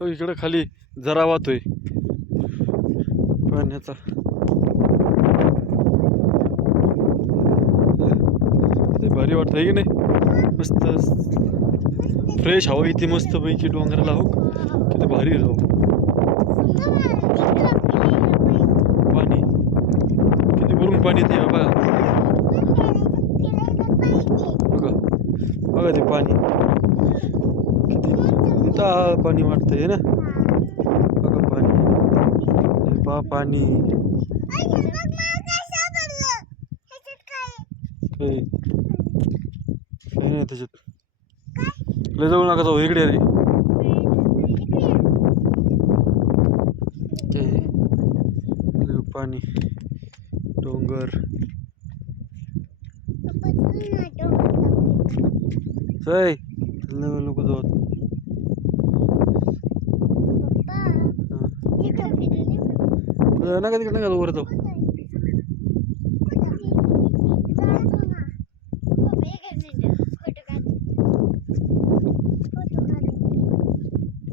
हो इकडं खाली जरा वाहतोय पाण्याचा. ते भारी वाटतंय की नाही, मस्त फ्रेश हवा इथे मस्त पैकी डोंगराला. हो किती भारी राहू पाणी, किती भरून पाणी येते बघा. बघा बघा ते पाणी किती पाणी वाटतंय ना. बघा पाणी, पा पाणी काही नाही त्याच्यात. लय जाऊ नका जाऊ, इकडे रे. ते पाणी डोंगर लोक जाऊ नका तिकडे नका वर जाऊ.